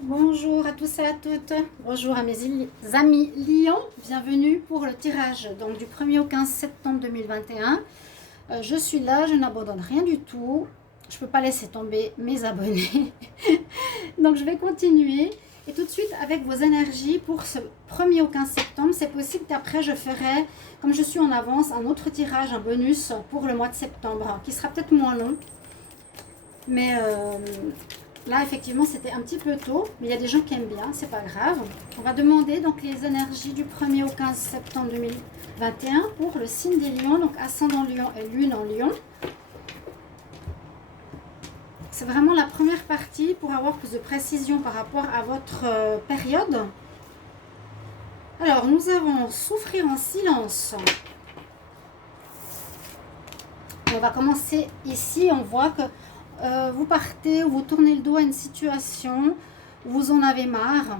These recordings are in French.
Bonjour à tous et à toutes, bonjour à mes amis Lions, bienvenue pour le tirage donc du 1er au 15 septembre 2021. Je suis là, je n'abandonne rien du tout, je ne peux pas laisser tomber mes abonnés, donc je vais continuer et tout de suite avec vos énergies pour ce 1er au 15 septembre. C'est possible qu'après je ferai, comme je suis en avance, un autre tirage, un bonus pour le mois de septembre qui sera peut-être moins long, mais là, effectivement, c'était un petit peu tôt, mais il y a des gens qui aiment bien, c'est pas grave. On va demander donc les énergies du 1er au 15 septembre 2021 pour le signe des lions, donc ascendant lion et lune en lion. C'est vraiment la première partie pour avoir plus de précision par rapport à votre période. Alors, nous avons souffrir en silence. On va commencer ici, on voit que vous partez ou vous tournez le dos à une situation où vous en avez marre.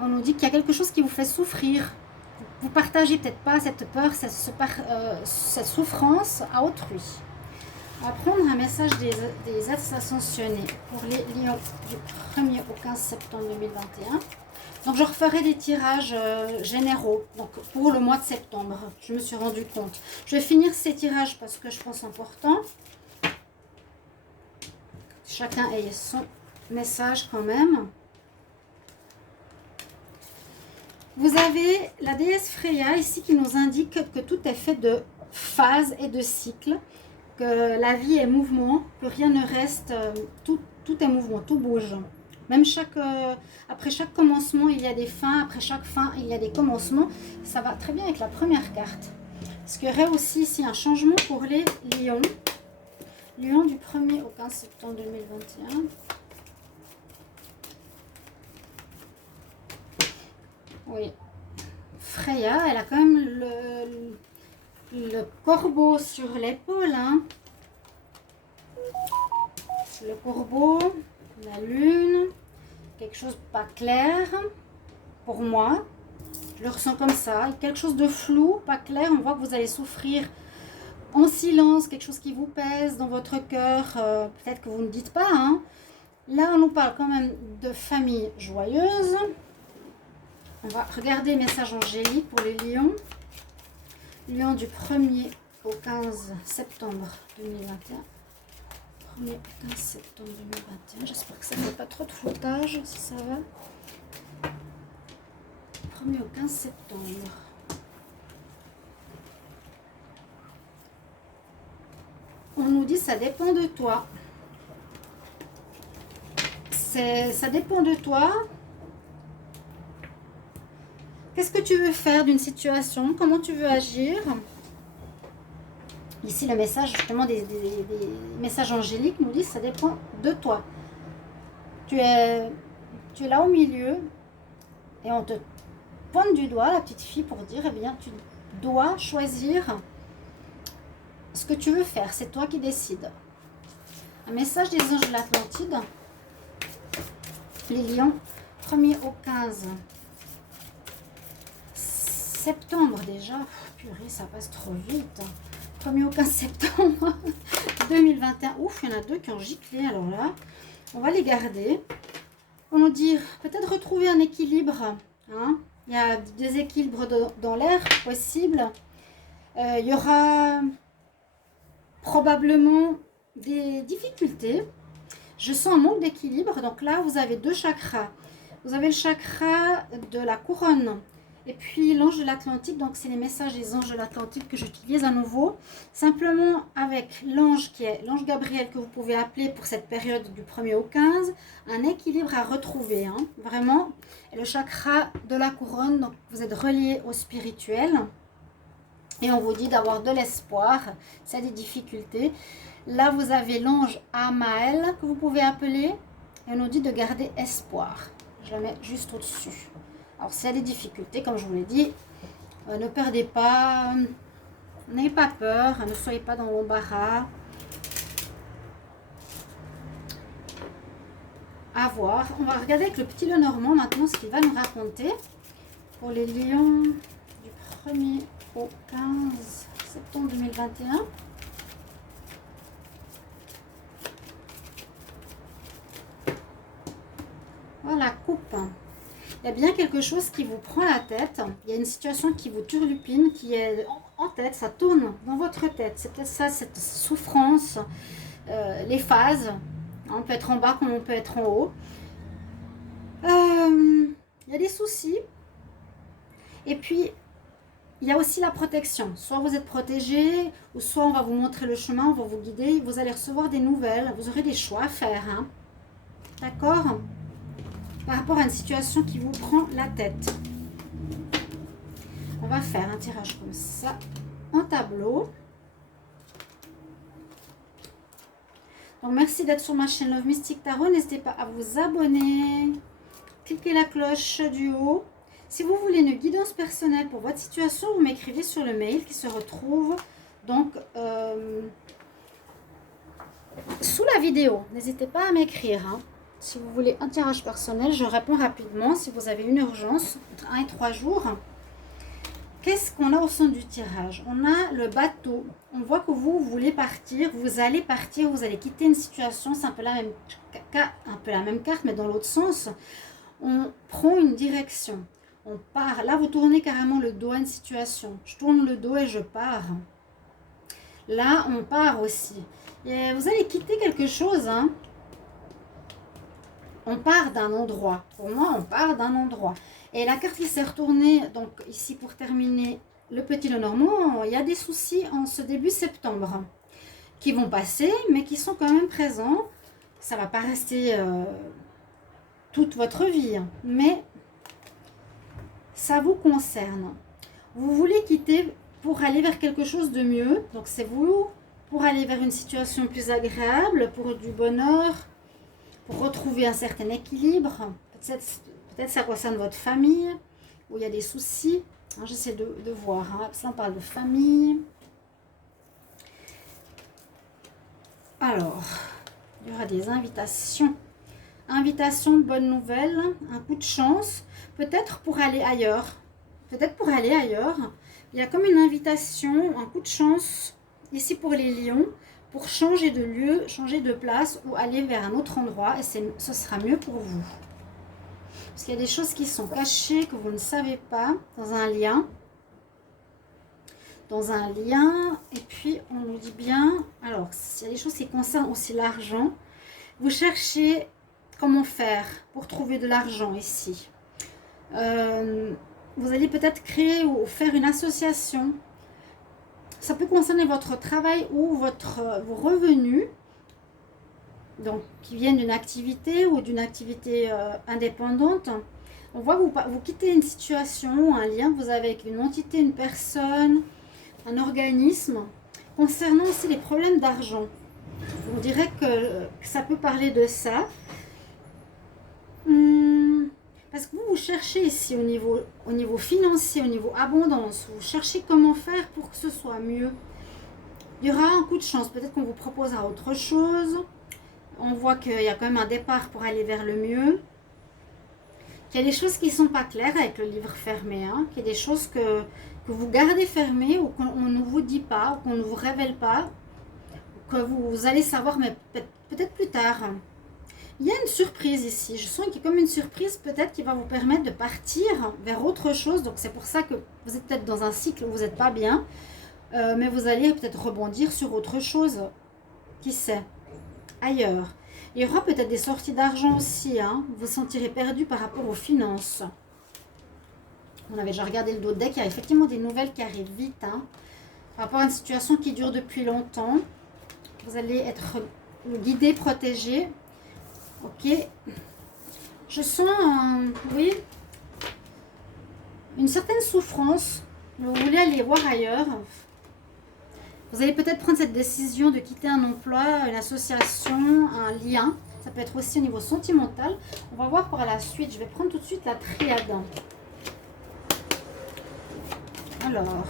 On nous dit qu'il y a quelque chose qui vous fait souffrir. Vous partagez peut-être pas cette peur, cette souffrance à autrui. On va prendre un message des ascensionnés pour les lions du 1er au 15 septembre 2021. Donc je referai des tirages généraux donc pour le mois de septembre. Je me suis rendu compte. Je vais finir ces tirages parce que je pense important. Chacun ait son message quand même. Vous avez la déesse Freya ici qui nous indique que tout est fait de phases et de cycles, que la vie est mouvement, que rien ne reste, tout est mouvement, tout bouge. Même après chaque commencement, il y a des fins, après chaque fin, il y a des commencements. Ça va très bien avec la première carte. Parce qu'il y aurait aussi ici un changement pour les lions. Lions du 1er au 15 septembre 2021. Oui. Freya, elle a quand même le corbeau sur l'épaule. Hein. Le corbeau, la lune, quelque chose de pas clair pour moi. Je le ressens comme ça. Quelque chose de flou, pas clair. On voit que vous allez souffrir en silence, quelque chose qui vous pèse dans votre cœur. Peut-être que vous ne dites pas. Hein. Là, on nous parle quand même de famille joyeuse. On va regarder les messages angéliques pour les lions. Lion du 1er au 15 septembre 2021. 1er au 15 septembre 2021. J'espère que ça ne fait pas trop de floutage, si ça va. 1er au 15 septembre. On nous dit ça dépend de toi. Ça dépend de toi. Qu'est-ce que tu veux faire d'une situation? Comment tu veux agir? Ici, le message, justement, des messages angéliques nous disent que ça dépend de toi. Tu es là au milieu et on te pointe du doigt, la petite fille, pour dire, eh bien, tu dois choisir ce que tu veux faire. C'est toi qui décides. Un message des anges de l'Atlantide. Les lions, 1er au 15 septembre déjà. Purée, ça passe trop vite. 1er au 15 septembre 2021. Ouf, il y en a deux qui ont giclé. Alors là, on va les garder. On nous dit peut-être retrouver un équilibre. Hein. Il y a des équilibres dans l'air possible. Il y aura probablement des difficultés. Je sens un manque d'équilibre. Donc là, vous avez deux chakras. Vous avez le chakra de la couronne. Et puis l'ange de l'Atlantique, donc c'est les messages des anges de l'Atlantique que j'utilise à nouveau. Simplement avec l'ange qui est l'ange Gabriel que vous pouvez appeler pour cette période du 1er au 15, un équilibre à retrouver. Hein, vraiment, et le chakra de la couronne, donc vous êtes relié au spirituel. Et on vous dit d'avoir de l'espoir, c'est des difficultés. Là, vous avez l'ange Amaël que vous pouvez appeler. Et on nous dit de garder espoir. Je la mets juste au-dessus. Alors, s'il y a des difficultés, comme je vous l'ai dit, ne perdez pas, n'ayez pas peur, ne soyez pas dans l'embarras. À voir. On va regarder avec le petit Lenormand maintenant ce qu'il va nous raconter pour les lions du 1er au 15 septembre 2021. Voilà, coupe. Il y a bien quelque chose qui vous prend la tête. Il y a une situation qui vous turlupine, qui est en tête, ça tourne dans votre tête. C'est peut-être ça, cette souffrance, les phases. On peut être en bas comme on peut être en haut. Il y a des soucis. Et puis, il y a aussi la protection. Soit vous êtes protégé, ou soit on va vous montrer le chemin, on va vous guider. Vous allez recevoir des nouvelles. Vous aurez des choix à faire. Hein. D'accord? Par rapport à une situation qui vous prend la tête. On va faire un tirage comme ça, en tableau. Donc, merci d'être sur ma chaîne Love Mystic Tarot. N'hésitez pas à vous abonner. Cliquez la cloche du haut. Si vous voulez une guidance personnelle pour votre situation, vous m'écrivez sur le mail qui se retrouve donc sous la vidéo. N'hésitez pas à m'écrire. Hein. Si vous voulez un tirage personnel, je réponds rapidement. Si vous avez une urgence, entre 1 et 3 jours. Qu'est-ce qu'on a au sein du tirage? On a le bateau. On voit que vous voulez partir, vous allez partir, vous allez quitter une situation. C'est un peu la même carte, mais dans l'autre sens. On prend une direction. On part. Là, vous tournez carrément le dos à une situation. Je tourne le dos et je pars. Là, on part aussi. Et vous allez quitter quelque chose. Hein. On part d'un endroit. Pour moi, on part d'un endroit. Et la carte qui s'est retournée, donc ici pour terminer le petit Lenormand, il y a des soucis en ce début septembre qui vont passer, mais qui sont quand même présents. Ça ne va pas rester toute votre vie, hein, mais ça vous concerne. Vous voulez quitter pour aller vers quelque chose de mieux. Donc c'est vous pour aller vers une situation plus agréable, pour du bonheur, pour retrouver un certain équilibre. Peut-être ça concerne votre famille, où il y a des soucis. J'essaie de voir. Hein. Ça, on parle de famille. Alors, il y aura des invitations. Invitation de bonnes nouvelles, un coup de chance. Peut-être pour aller ailleurs. Peut-être pour aller ailleurs. Il y a comme une invitation, un coup de chance, ici pour les lions, pour changer de lieu, changer de place ou aller vers un autre endroit. Et ce sera mieux pour vous. Parce qu'il y a des choses qui sont cachées, que vous ne savez pas, dans un lien. Dans un lien. Et puis, on nous dit bien... Alors, il y a des choses qui concernent aussi l'argent. Vous cherchez comment faire pour trouver de l'argent ici. Vous allez peut-être créer ou faire une association. Ça peut concerner votre travail ou vos revenus. Donc, qui viennent d'une activité ou d'une activité indépendante. On voit que vous quittez une situation, un lien que vous avez avec une entité, une personne, un organisme, concernant aussi les problèmes d'argent. On dirait que ça peut parler de ça. Parce que vous cherchez ici au niveau financier, au niveau abondance, vous cherchez comment faire pour que ce soit mieux. Il y aura un coup de chance, peut-être qu'on vous proposera autre chose. On voit qu'il y a quand même un départ pour aller vers le mieux. Qu'il y a des choses qui ne sont pas claires avec le livre fermé. Hein. Qu'il y a des choses que vous gardez fermées ou qu'on ne vous dit pas, ou qu'on ne vous révèle pas. Ou que vous allez savoir, mais peut-être plus tard. Il y a une surprise ici. Je sens qu'il y a comme une surprise peut-être qui va vous permettre de partir vers autre chose. Donc c'est pour ça que vous êtes peut-être dans un cycle où vous n'êtes pas bien. Mais vous allez peut-être rebondir sur autre chose. Qui sait? Ailleurs. Il y aura peut-être des sorties d'argent aussi. Hein. Vous vous sentirez perdu par rapport aux finances. On avait déjà regardé le dos de deck. Il y a effectivement des nouvelles qui arrivent vite. Hein. Par rapport à une situation qui dure depuis longtemps. Vous allez être guidé, protégé. Ok. Je sens, oui, une certaine souffrance. Vous voulez aller voir ailleurs. Vous allez peut-être prendre cette décision de quitter un emploi, une association, un lien. Ça peut être aussi au niveau sentimental. On va voir par la suite. Je vais prendre tout de suite la triade. Alors,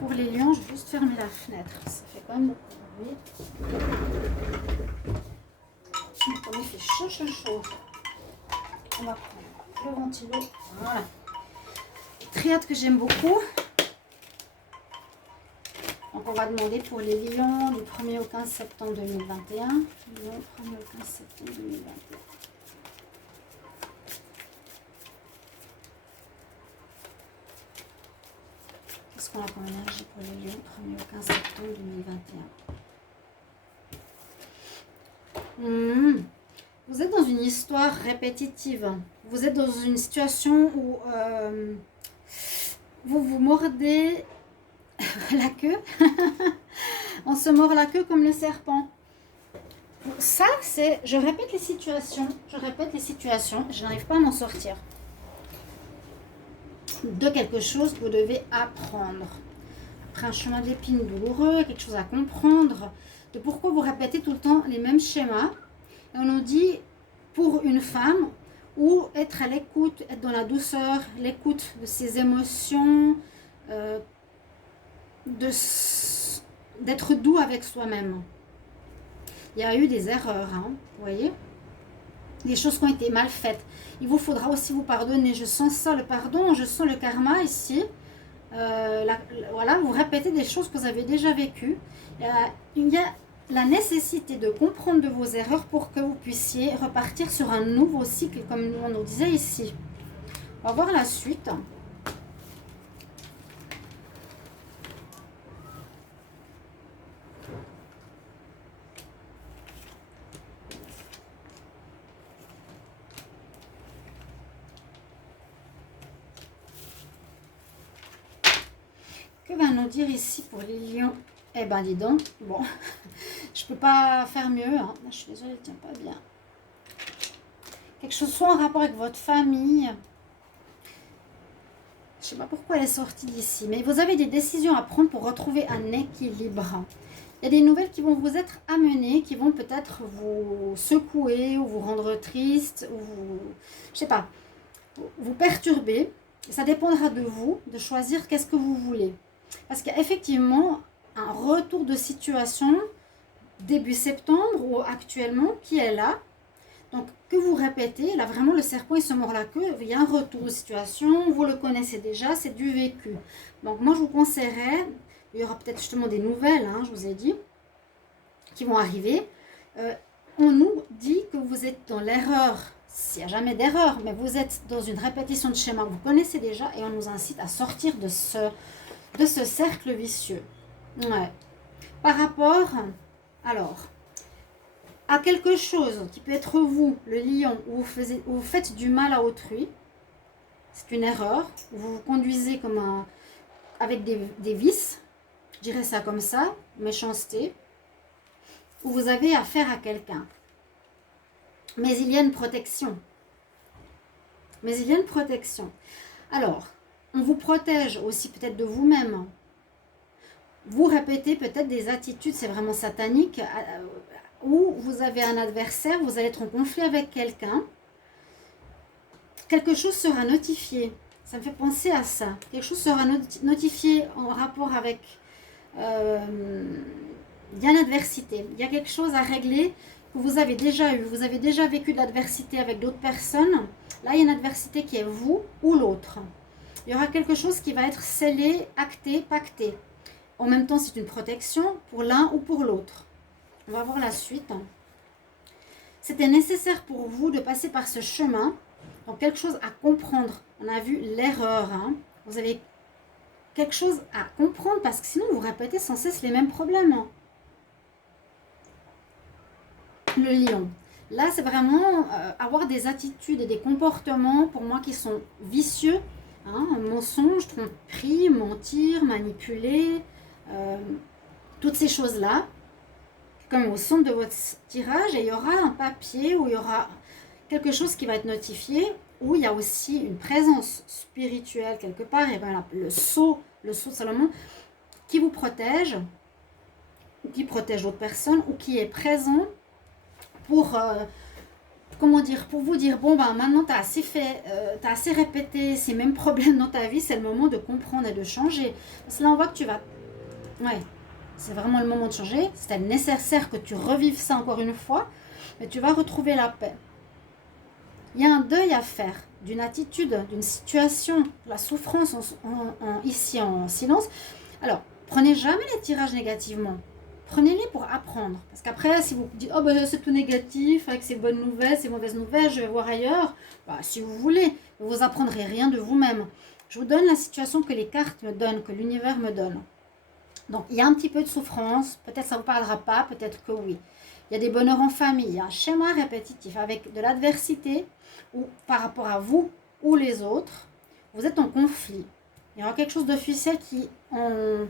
pour les lions, je vais juste fermer la fenêtre. Ça fait quand même beaucoup de bruit. Comme il fait chaud, chaud, chaud. On va prendre le ventilo. Voilà. Triade que j'aime beaucoup. Donc on va demander pour les lions du 1er au 15 septembre 2021. Lion, 1er au 15 septembre 2021. correspond là comme énergie pour les lions, 1er au 15 septembre 2021. Vous êtes dans une histoire répétitive. Vous êtes dans une situation où vous vous mordez la queue. On se mord la queue comme le serpent. Ça, c'est... Je répète les situations. Je n'arrive pas à m'en sortir. De quelque chose que vous devez apprendre. Après un chemin d'épines douloureux, quelque chose à comprendre. De pourquoi vous répétez tout le temps les mêmes schémas. Et on nous dit, pour une femme, ou être à l'écoute, être dans la douceur, l'écoute de ses émotions, d'être doux avec soi-même. Il y a eu des erreurs, hein, vous voyez, des choses qui ont été mal faites. Il vous faudra aussi vous pardonner. Je sens ça, le pardon, je sens le karma ici. Voilà, vous répétez des choses que vous avez déjà vécues. Il y a la nécessité de comprendre de vos erreurs pour que vous puissiez repartir sur un nouveau cycle, comme on nous disait ici. On va voir la suite. Que va nous dire ici pour les lions? Eh ben dis donc, bon, je peux pas faire mieux, hein. Je suis désolée, elle tient pas bien. Quelque chose soit en rapport avec votre famille. Je sais pas pourquoi elle est sortie d'ici, mais vous avez des décisions à prendre pour retrouver un équilibre. Il y a des nouvelles qui vont vous être amenées, qui vont peut-être vous secouer ou vous rendre triste, ou vous, je sais pas, vous perturber. Ça dépendra de vous de choisir qu'est-ce que vous voulez. Parce qu'effectivement, un retour de situation début septembre ou actuellement qui est là. Donc, que vous répétez, là vraiment le serpent il se mord la queue, il y a un retour de situation, vous le connaissez déjà, c'est du vécu. Donc, moi je vous conseillerais, il y aura peut-être justement des nouvelles, hein, je vous ai dit, qui vont arriver. On nous dit que vous êtes dans l'erreur, s'il n'y a jamais d'erreur, mais vous êtes dans une répétition de schéma que vous connaissez déjà et on nous incite à sortir de ce cercle vicieux. Ouais. Par rapport, alors, à quelque chose qui peut être vous, le lion, où vous faites du mal à autrui, c'est une erreur, où vous vous conduisez comme avec des vices, je dirais ça comme ça, méchanceté, où vous avez affaire à quelqu'un. Mais il y a une protection. Alors, on vous protège aussi peut-être de vous-même. Vous répétez peut-être des attitudes, c'est vraiment satanique, où vous avez un adversaire, vous allez être en conflit avec quelqu'un. Quelque chose sera notifié. Ça me fait penser à ça. Quelque chose sera notifié en rapport avec... il y a une adversité. Il y a quelque chose à régler que vous avez déjà eu. Vous avez déjà vécu de l'adversité avec d'autres personnes. Là, il y a une adversité qui est vous ou l'autre. Il y aura quelque chose qui va être scellé, acté, pacté. En même temps, c'est une protection pour l'un ou pour l'autre. On va voir la suite. C'était nécessaire pour vous de passer par ce chemin. Donc, quelque chose à comprendre. On a vu l'erreur. Hein. Vous avez quelque chose à comprendre parce que sinon, vous répétez sans cesse les mêmes problèmes. Hein. Le lion. Là, c'est vraiment avoir des attitudes et des comportements, pour moi, qui sont vicieux. Hein, mensonge, tromperie, mentir, manipuler, toutes ces choses-là. Comme au centre de votre tirage, et il y aura un papier où il y aura quelque chose qui va être notifié, où il y a aussi une présence spirituelle quelque part, et bien le sceau de Salomon, qui vous protège, ou qui protège d'autres personnes, ou qui est présent pour... comment dire, pour vous dire, bon, ben maintenant tu as assez fait, tu as assez répété ces mêmes problèmes dans ta vie, c'est le moment de comprendre et de changer. Parce que là, on voit que tu vas... Ouais, c'est vraiment le moment de changer. C'est nécessaire que tu revives ça encore une fois, mais tu vas retrouver la paix. Il y a un deuil à faire d'une attitude, d'une situation, la souffrance ici en silence. Alors, prenez jamais les tirages négativement. Prenez-les pour apprendre. Parce qu'après, si vous dites « Oh, ben, c'est tout négatif, avec ces bonnes nouvelles, ces mauvaises nouvelles, je vais voir ailleurs. » Bah, si vous voulez, vous apprendrez rien de vous-même. Je vous donne la situation que les cartes me donnent, que l'univers me donne. Donc, il y a un petit peu de souffrance. Peut-être ça ne vous parlera pas, peut-être que oui. Il y a des bonheurs en famille, un schéma répétitif avec de l'adversité ou par rapport à vous ou les autres. Vous êtes en conflit. Il y aura quelque chose d'officiel qui en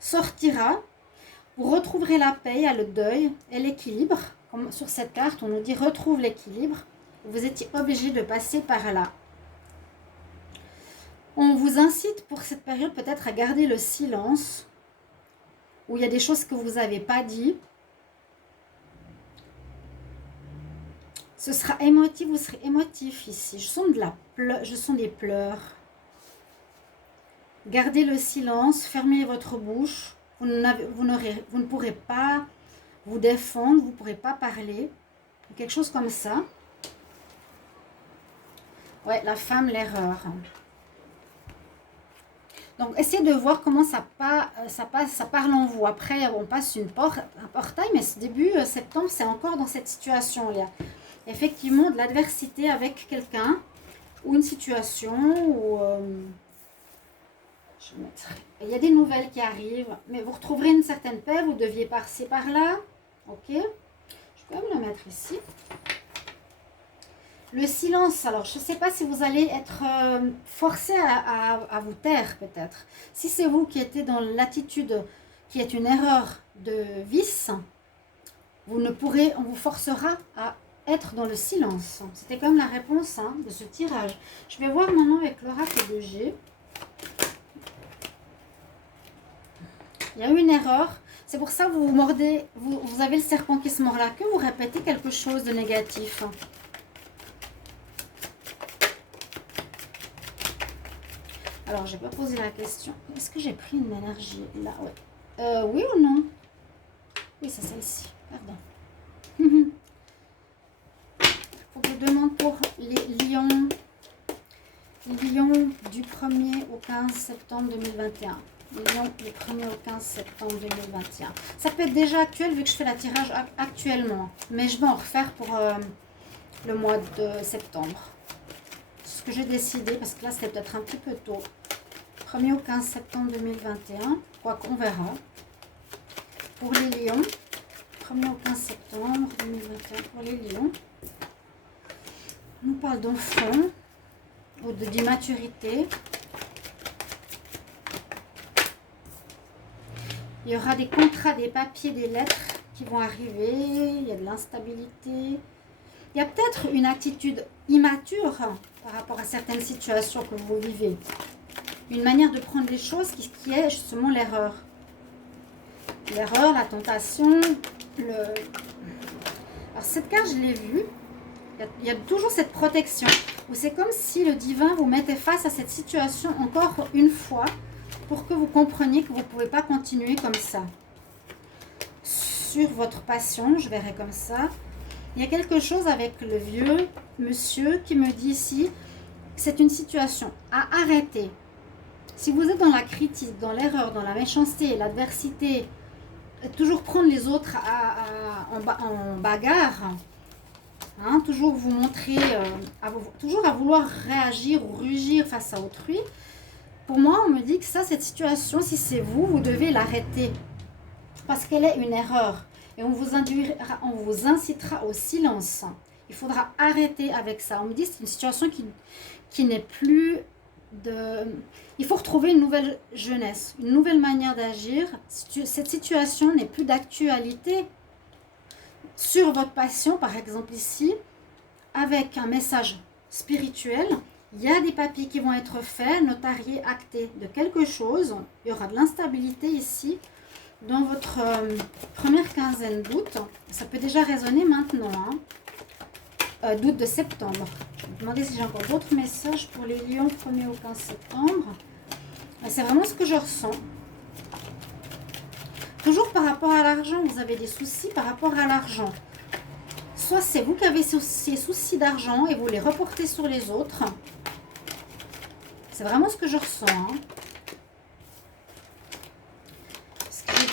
sortira. Vous retrouverez la paix, il y a le deuil et l'équilibre. Comme sur cette carte, on nous dit retrouve l'équilibre. Vous étiez obligé de passer par là. On vous incite pour cette période peut-être à garder le silence, où il y a des choses que vous n'avez pas dit. Ce sera émotif, vous serez émotif ici. Je sens des pleurs. Gardez le silence, fermez votre bouche. Vous ne pourrez pas vous défendre, vous ne pourrez pas parler. Quelque chose comme ça. Ouais, la femme, l'erreur. Donc, essayez de voir comment ça parle en vous. Après, on passe un portail, mais ce début septembre, c'est encore dans cette situation. Il y a effectivement de l'adversité avec quelqu'un ou une situation où... il y a des nouvelles qui arrivent, mais vous retrouverez une certaine paix. Vous deviez passer par là. Ok. Je peux même le mettre ici. Le silence, alors je ne sais pas si vous allez être forcé à vous taire peut-être. Si c'est vous qui étiez dans l'attitude qui est une erreur de vice, on vous forcera à être dans le silence. C'était comme la réponse de ce tirage. Je vais voir maintenant avec l'oracle de G. Il y a eu une erreur. C'est pour ça que vous mordez, vous avez le serpent qui se mord la queue, vous répétez quelque chose de négatif. Alors, je vais pas poser la question. Est-ce que j'ai pris une énergie là? Ouais. Oui ou non? Oui, c'est celle-ci. Pardon. Faut que je demande pour les lions. Lions du 1er au 15 septembre 2021. Lions du 1er au 15 septembre 2021. Ça peut être déjà actuel vu que je fais la tirage actuellement. Mais je vais en refaire pour le mois de septembre. Ce que j'ai décidé, parce que là c'était peut-être un petit peu tôt. 1er au 15 septembre 2021, quoi qu'on verra. Pour les lions, 1er au 15 septembre 2021 pour les lions. On nous parle d'enfants ou d'immaturité. Il y aura des contrats, des papiers, des lettres qui vont arriver. Il y a de l'instabilité. Il y a peut-être une attitude immature par rapport à certaines situations que vous vivez. Une manière de prendre les choses qui est justement l'erreur. L'erreur, la tentation. Alors cette carte, je l'ai vue. Il y a toujours cette protection. C'est comme si le divin vous mettait face à cette situation encore une fois pour que vous compreniez que vous ne pouvez pas continuer comme ça. Sur votre passion, je verrai comme ça. Il y a quelque chose avec le vieux monsieur qui me dit ici, c'est une situation à arrêter. Si vous êtes dans la critique, dans l'erreur, dans la méchanceté, l'adversité, toujours prendre les autres en bagarre, toujours vous montrer, toujours à vouloir réagir ou rugir face à autrui, pour moi, on me dit que cette situation, si c'est vous, vous devez l'arrêter. Parce qu'elle est une erreur. Et on vous incitera au silence. Il faudra arrêter avec ça. On me dit que c'est une situation qui n'est plus de... Il faut retrouver une nouvelle jeunesse, une nouvelle manière d'agir. Cette situation n'est plus d'actualité. Sur votre passion, par exemple ici, avec un message spirituel, il y a des papiers qui vont être faits, notariés, actés de quelque chose. Il y aura de l'instabilité ici. Dans votre première quinzaine d'août, ça peut déjà résonner maintenant, d'août de septembre. Je vais vous demander si j'ai encore d'autres messages pour les lions 1er au 15 septembre. C'est vraiment ce que je ressens. Toujours par rapport à l'argent, vous avez des soucis par rapport à l'argent. Soit c'est vous qui avez ces soucis d'argent et vous les reportez sur les autres. C'est vraiment ce que je ressens.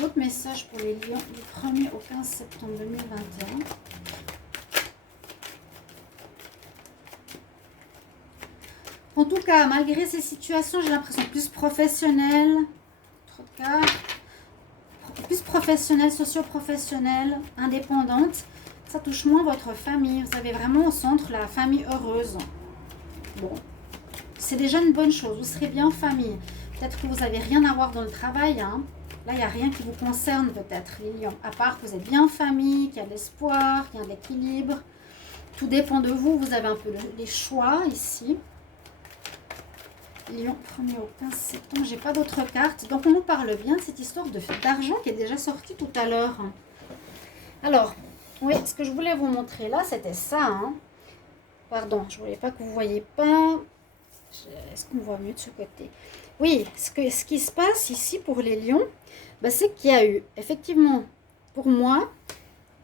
D'autres messages pour les lions du 1er au 15 septembre 2021. En tout cas, malgré ces situations, j'ai l'impression plus professionnelle. Trop de cartes. Plus professionnelle, socio-professionnelle, indépendante. Ça touche moins votre famille. Vous avez vraiment au centre la famille heureuse. Bon, c'est déjà une bonne chose. Vous serez bien en famille. Peut-être que vous n'avez rien à voir dans le travail. Hein. Là, il n'y a rien qui vous concerne peut-être, les lions. À part que vous êtes bien en famille, qu'il y a de l'espoir, qu'il y a de l'équilibre. Tout dépend de vous. Vous avez un peu les choix ici. Lion, 1er au 15 septembre. J'ai pas d'autres cartes. Donc, on nous parle bien de cette histoire d'argent qui est déjà sortie tout à l'heure. Alors, oui, ce que je voulais vous montrer là, c'était ça. Hein. Pardon, je voulais pas que vous voyez pas. Est-ce qu'on voit mieux de ce côté? Oui, ce qui se passe ici pour les lions, ben, c'est qu'il y a eu, effectivement, pour moi,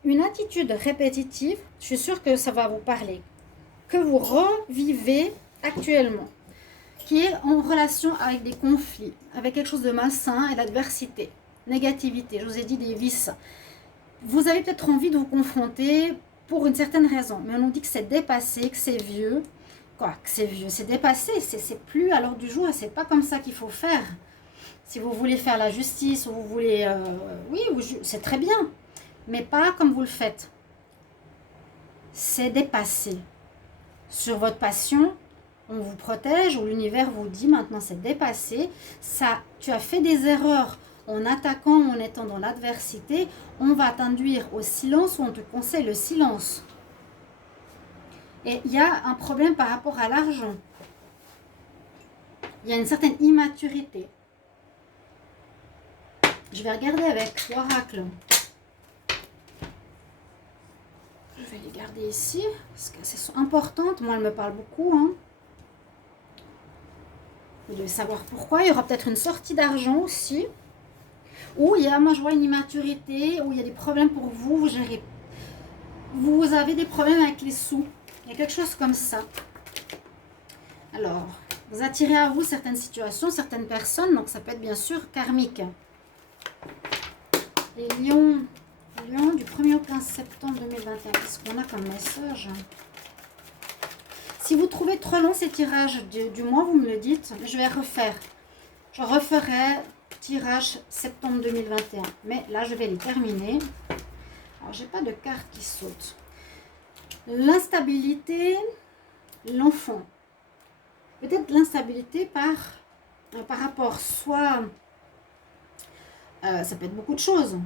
une attitude répétitive. Je suis sûre que ça va vous parler. Que vous revivez actuellement. Qui est en relation avec des conflits, avec quelque chose de malsain et l'adversité, négativité, je vous ai dit des vices. Vous avez peut-être envie de vous confronter pour une certaine raison, mais on nous dit que c'est dépassé, que c'est vieux. Quoi, que c'est vieux, c'est dépassé, c'est plus à l'ordre du jour et c'est pas comme ça qu'il faut faire. Si vous voulez faire la justice ou vous voulez... oui, c'est très bien, mais pas comme vous le faites. C'est dépassé. Sur votre passion, on vous protège, ou l'univers vous dit maintenant c'est dépassé, ça, tu as fait des erreurs en attaquant, en étant dans l'adversité, on va t'induire au silence ou on te conseille le silence. Et il y a un problème par rapport à l'argent. Il y a une certaine immaturité. Je vais regarder avec l'oracle. Je vais les garder ici, parce qu'elles sont importantes. Moi, elles me parlent beaucoup, hein. Vous devez savoir pourquoi. Il y aura peut-être une sortie d'argent aussi. Ou il y a, moi je vois une immaturité, ou il y a des problèmes pour vous, vous gérez. Vous avez des problèmes avec les sous. Il y a quelque chose comme ça. Alors, vous attirez à vous certaines situations, certaines personnes, donc ça peut être bien sûr karmique. Les lions du 1er au 15 septembre 2021, qu'est-ce qu'on a comme message? Si vous trouvez trop long ces tirages du mois, vous me le dites, je vais refaire. Je referai tirage septembre 2021. Mais là, je vais les terminer. Alors, j'ai pas de carte qui saute. L'instabilité, l'enfant. Peut-être l'instabilité par rapport soit... ça peut être beaucoup de choses.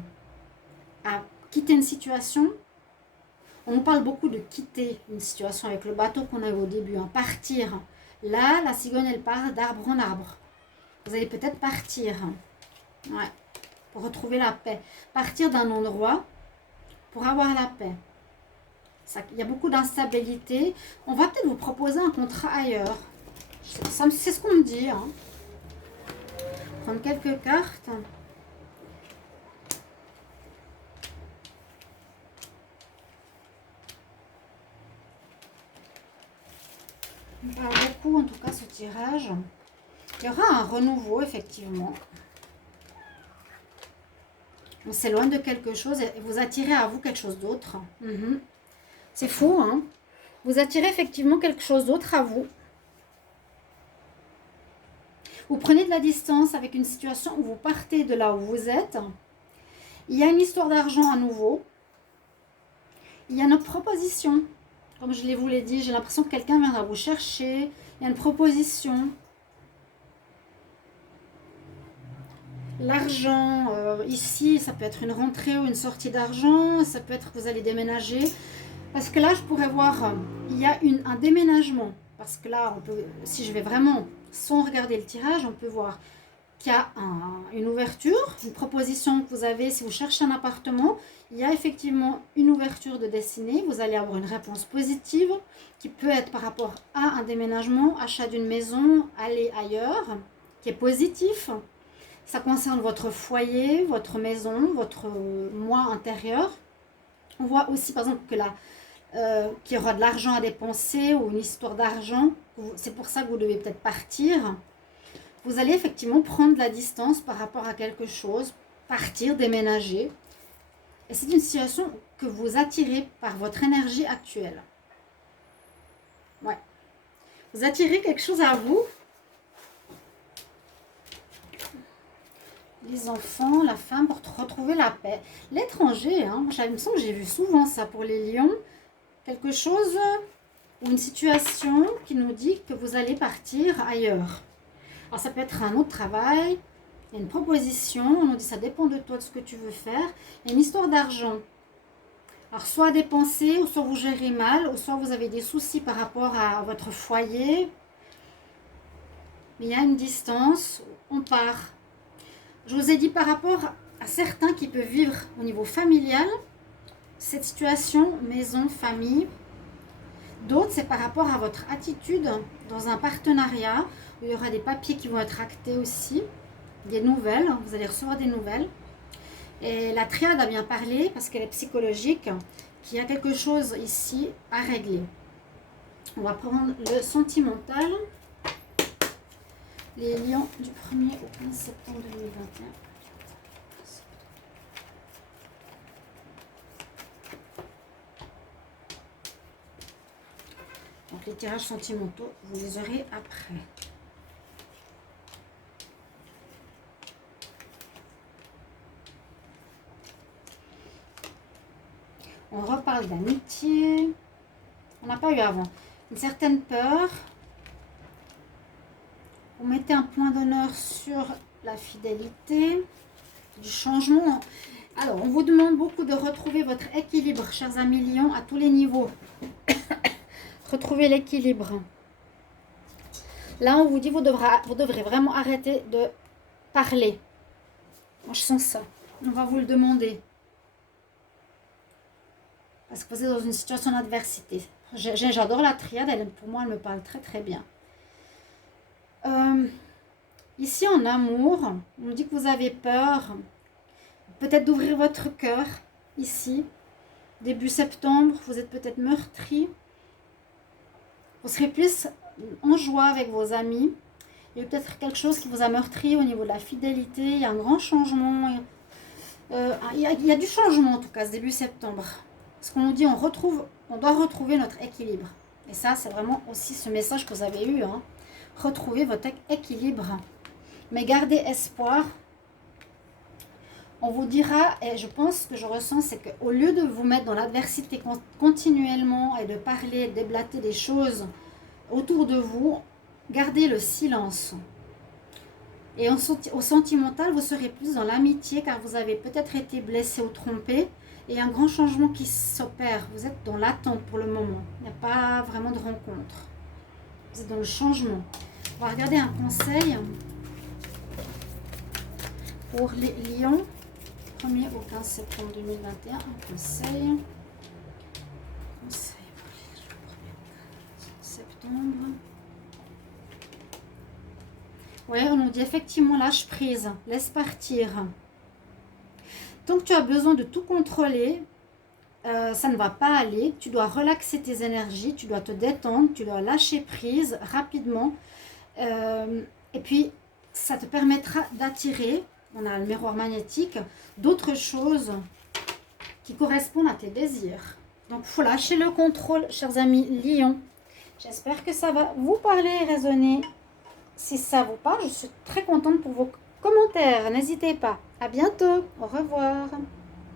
À quitter une situation. On nous parle beaucoup de quitter une situation avec le bateau qu'on avait au début. Hein, partir. Là, la cigogne, elle part d'arbre en arbre. Vous allez peut-être partir. Ouais, pour retrouver la paix. Partir d'un endroit pour avoir la paix. Il y a beaucoup d'instabilité. On va peut-être vous proposer un contrat ailleurs. C'est ce qu'on me dit. Hein. Prendre quelques cartes. On parle beaucoup, en tout cas, ce tirage. Il y aura un renouveau, effectivement. On s'éloigne de quelque chose et vous attirez à vous quelque chose d'autre. C'est fou, hein? Vous attirez effectivement quelque chose d'autre à vous. Vous prenez de la distance avec une situation où vous partez de là où vous êtes. Il y a une histoire d'argent à nouveau. Il y a une proposition. Comme je vous l'ai dit, j'ai l'impression que quelqu'un viendra vous chercher. Il y a une proposition. L'argent, ici, ça peut être une rentrée ou une sortie d'argent. Ça peut être que vous allez déménager. Parce que là, je pourrais voir, il y a un déménagement. Parce que là, on peut, si je vais vraiment, sans regarder le tirage, on peut voir qu'il y a une ouverture, une proposition que vous avez. Si vous cherchez un appartement, il y a effectivement une ouverture de destinée. Vous allez avoir une réponse positive qui peut être par rapport à un déménagement, achat d'une maison, aller ailleurs, qui est positif. Ça concerne votre foyer, votre maison, votre moi intérieur. On voit aussi par exemple que qu'il y aura de l'argent à dépenser ou une histoire d'argent. C'est pour ça que vous devez peut-être partir. Vous allez effectivement prendre de la distance par rapport à quelque chose, partir, déménager. Et c'est une situation que vous attirez par votre énergie actuelle. Ouais. Vous attirez quelque chose à vous. Les enfants, la femme, pour retrouver la paix. L'étranger, hein, il me semble que j'ai vu souvent ça pour les lions. Quelque chose ou une situation qui nous dit que vous allez partir ailleurs. Alors ça peut être un autre travail, il y a une proposition, on nous dit ça dépend de toi, de ce que tu veux faire. Il y a une histoire d'argent. Alors soit dépenser, ou soit vous gérez mal, ou soit vous avez des soucis par rapport à votre foyer. Mais il y a une distance, on part. Je vous ai dit par rapport à certains qui peuvent vivre au niveau familial, cette situation, maison, famille. D'autres, c'est par rapport à votre attitude dans un partenariat, où il y aura des papiers qui vont être actés aussi, des nouvelles, vous allez recevoir des nouvelles. Et la triade a bien parlé, parce qu'elle est psychologique, qu'il y a quelque chose ici à régler. On va prendre le sentimental. Les lions du 1er au 15 septembre 2021. Donc les tirages sentimentaux, vous les aurez après. On reparle d'amitié. On n'a pas eu avant. Une certaine peur. Vous mettez un point d'honneur sur la fidélité, du changement. Alors, on vous demande beaucoup de retrouver votre équilibre, chers amis lions, à tous les niveaux. Retrouvez l'équilibre. Là, on vous dit, vous devrez vraiment arrêter de parler. Moi, je sens ça. On va vous le demander. Parce que vous êtes dans une situation d'adversité. J'adore la triade, pour moi, elle me parle très très bien. Ici, en amour, on me dit que vous avez peur, peut-être d'ouvrir votre cœur, ici. Début septembre, vous êtes peut-être meurtri. Vous serez plus en joie avec vos amis. Il y a peut-être quelque chose qui vous a meurtri au niveau de la fidélité. Il y a un grand changement. Il y a du changement en tout cas, ce début septembre. Parce qu'on nous dit on doit retrouver notre équilibre. Et ça, c'est vraiment aussi ce message que vous avez eu. Hein. Retrouvez votre équilibre. Mais gardez espoir. On vous dira, et je pense que je ressens, c'est qu'au lieu de vous mettre dans l'adversité continuellement et de parler, de déblater des choses autour de vous, gardez le silence. Et au sentimental, vous serez plus dans l'amitié car vous avez peut-être été blessé ou trompé. Et un grand changement qui s'opère. Vous êtes dans l'attente pour le moment. Il n'y a pas vraiment de rencontre. Vous êtes dans le changement. On va regarder un conseil pour les lions. 1er au 15 septembre 2021. Un conseil. Conseil pour les lions. 1er au 15 septembre. Oui, on nous dit effectivement lâche prise. Laisse partir. Tant que tu as besoin de tout contrôler, ça ne va pas aller. Tu dois relaxer tes énergies, tu dois te détendre, tu dois lâcher prise rapidement. Et puis, ça te permettra d'attirer, on a le miroir magnétique, d'autres choses qui correspondent à tes désirs. Donc, il faut lâcher le contrôle, chers amis lions. J'espère que ça va vous parler et résonner. Si ça vous parle, je suis très contente pour vos commentaires. N'hésitez pas. À bientôt. Au revoir.